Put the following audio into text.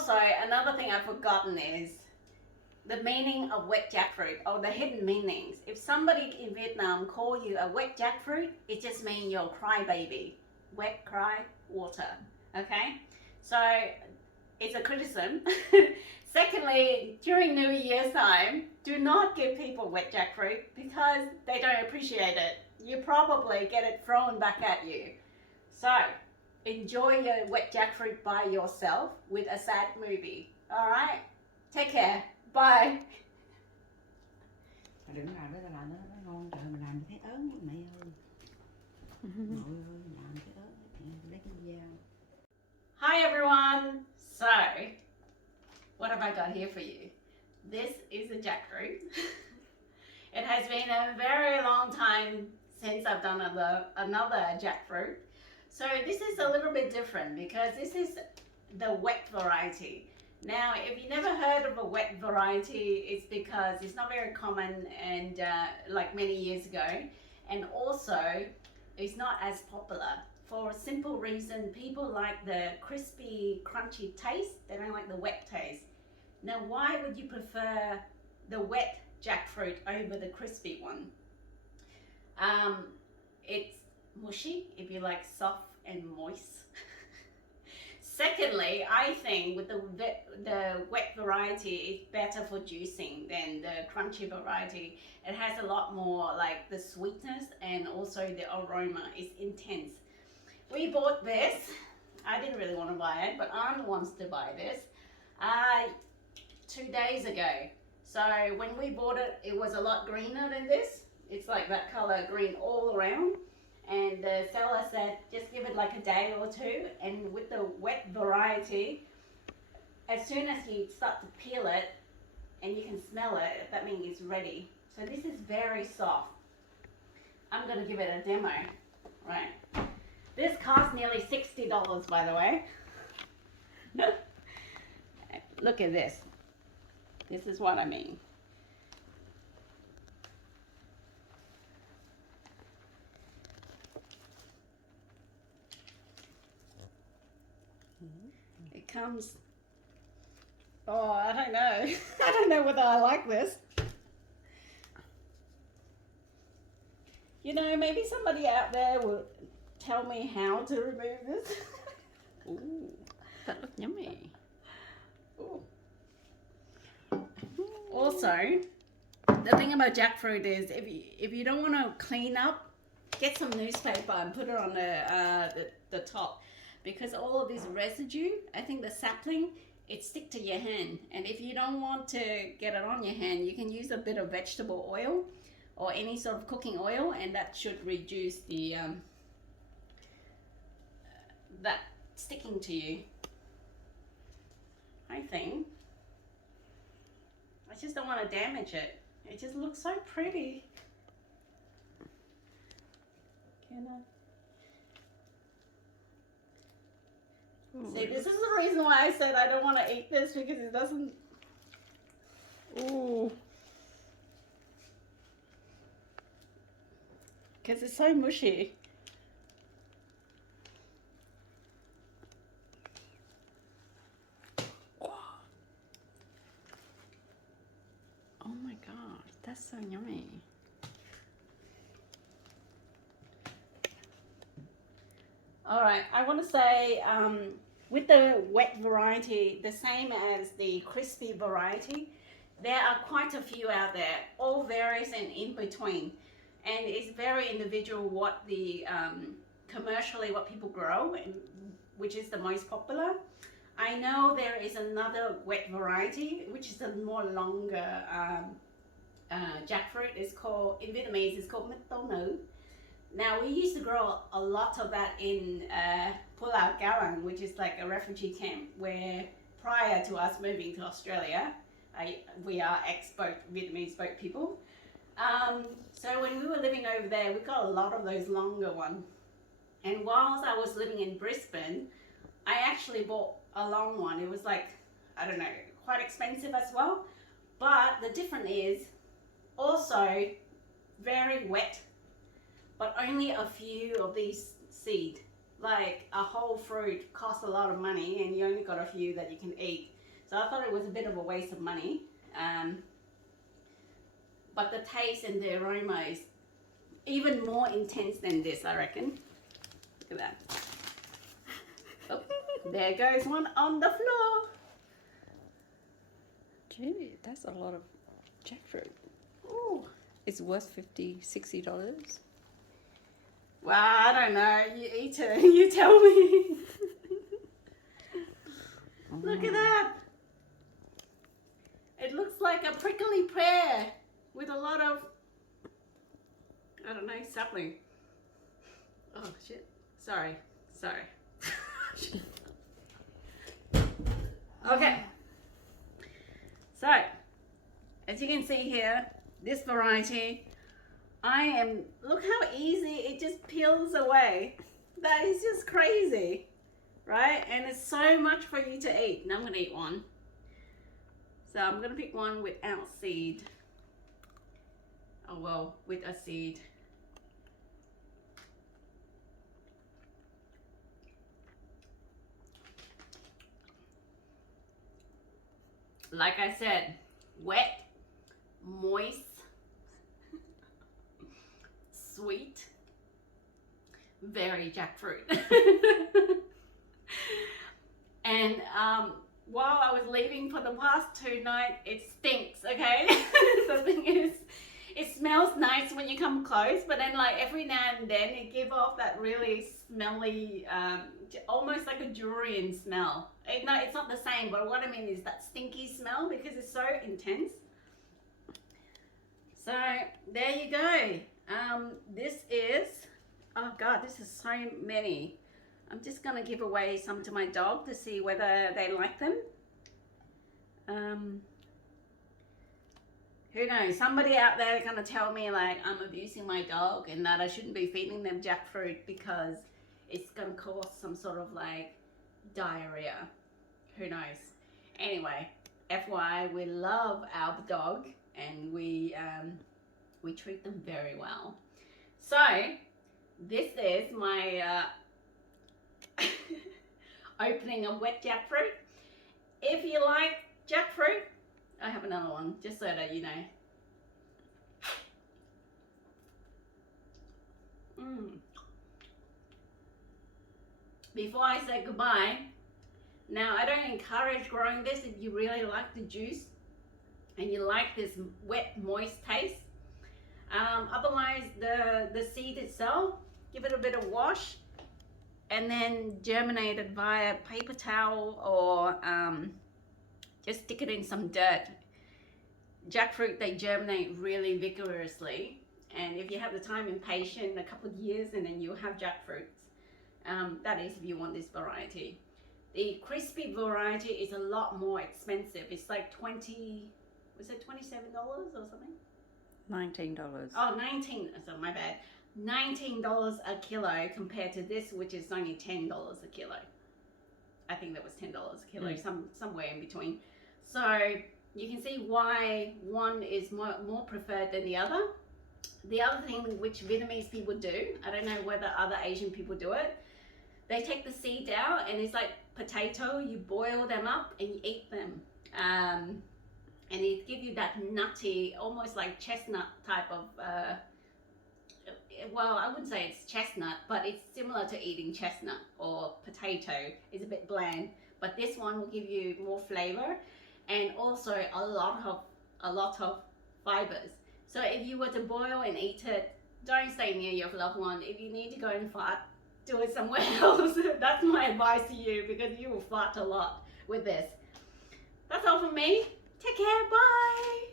also, another thing I've forgotten is the meaning of wet jackfruit, or the hidden meanings. If somebody in Vietnam call you a wet jackfruit, it just means you're a crybaby. Wet, cry, water. Okay? So it's a criticism. Secondly, during New Year's time, do not give people wet jackfruit because they don't appreciate it. You probably get it thrown back at you. So enjoy your wet jackfruit by yourself with a sad movie. Alright? Take care. Bye. Đừng làm cái làm nó ngon, trời mà làm như thấy ớn mẹ ơi. Nội ơi, làm cái ớn lấy cái dao. Hi everyone. So, what have I got here for you? This is a jackfruit. It has been a very long time since I've done another jackfruit. So this is a little bit different because this is the wet variety. Now, if you never heard of a wet variety, it's because it's not very common and like many years ago, and also it's not as popular for a simple reason. People like the crispy, crunchy taste. They don't like the wet taste. Now, why would you prefer the wet jackfruit over the crispy one? It's mushy if you like soft and moist. Secondly, I think with the wet variety, it's better for juicing than the crunchy variety. It has a lot more like the sweetness, and also the aroma is intense. We bought this. I didn't really want to buy it, but Anne wants to buy this 2 days ago. So when we bought it, it was a lot greener than this. It's like that color green all around. And the seller said, just give it like a day or two. And with the wet variety, as soon as you start to peel it and you can smell it, that means it's ready. So this is very soft. I'm gonna give it a demo, right? This cost nearly $60, by the way. Look at this. This is what I mean. It comes, oh, I don't know. I don't know whether I like this. You know, maybe somebody out there will tell me how to remove this. Ooh, that looks yummy. Ooh. Also, the thing about jackfruit is if you don't want to clean up, get some newspaper and put it on the top, because all of this residue, I think the sapling, it stick to your hand, and if you don't want to get it on your hand, you can use a bit of vegetable oil or any sort of cooking oil, and that should reduce the that sticking to you, I think. I just don't want to damage it. It just looks so pretty. Can I? Ooh. See, this is the reason why I said I don't want to eat this, because it doesn't. Ooh. Because it's so mushy. Oh my gosh, that's so yummy. All right, I want to say with the wet variety, the same as the crispy variety, there are quite a few out there, all varies and in between. And it's very individual what the commercially what people grow, and which is the most popular. I know there is another wet variety, which is a more longer jackfruit. It's called, in Vietnamese, it's called mít tố nữ. Now, we used to grow a lot of that in Pulau Garang, which is like a refugee camp, where prior to us moving to Australia, we are ex-boat, Vietnamese boat people. So when we were living over there, we got a lot of those longer ones. And whilst I was living in Brisbane, I actually bought a long one. It was like, I don't know, quite expensive as well. But the difference is also very wet, but only a few of these seed like a whole fruit costs a lot of money and you only got a few that you can eat. So I thought it was a bit of a waste of money. But the taste and the aroma is even more intense than this, I reckon. Look at that. Oh, there goes one on the floor. Gee, that's a lot of jackfruit. Ooh. It's worth $50-$60. Well, I don't know. You eat it. You tell me. Look at that. It looks like a prickly pear with a lot of, I don't know, sapling. Oh, shit. Sorry. Okay. So, as you can see here, this variety, look how easy it just peels away. That is just crazy, right? And it's so much for you to eat. Now I'm gonna eat one. So I'm gonna pick one without seed. Oh well, with a seed. Like I said, wet, moist, sweet, very jackfruit. And while I was leaving for the past 2 nights, it stinks, okay? The thing is, it smells nice when you come close, but then like every now and then it gives off that really smelly, almost like a durian smell. No, it's not the same, but what I mean is that stinky smell because it's so intense. So there you go. This is, oh God, this is so many. I'm just gonna give away some to my dog to see whether they like them. Who knows? Somebody out there is gonna tell me like I'm abusing my dog and that I shouldn't be feeding them jackfruit because it's gonna cause some sort of like diarrhea. Who knows? Anyway, FYI, we love our dog and we treat them very well. So this is my opening of wet jackfruit. If you like jackfruit, I have another one just so that you know. Before I say goodbye, now I don't encourage growing this if you really like the juice and you like this wet, moist taste. Otherwise, the seed itself, give it a bit of wash and then germinate it via paper towel or just stick it in some dirt. Jackfruit, they germinate really vigorously, and if you have the time and patience, a couple of years and then you'll have jackfruits. That is if you want this variety. The crispy variety is a lot more expensive. It's like $27 or something? $19. Oh, 19, so my bad. $19 a kilo compared to this, which is only $10 a kilo. I think that was $10 a kilo, somewhere in between. So you can see why one is more preferred than the other. The other thing which Vietnamese people do, I don't know whether other Asian people do it, they take the seeds out and it's like potato, you boil them up and you eat them. And it gives you that nutty, almost like chestnut type of, well, I wouldn't say it's chestnut, but it's similar to eating chestnut or potato. It's a bit bland, but this one will give you more flavor and also a lot of fibers. So if you were to boil and eat it, don't stay near your loved one. If you need to go and fart, do it somewhere else. That's my advice to you because you will fart a lot with this. That's all from me. Take care. Bye.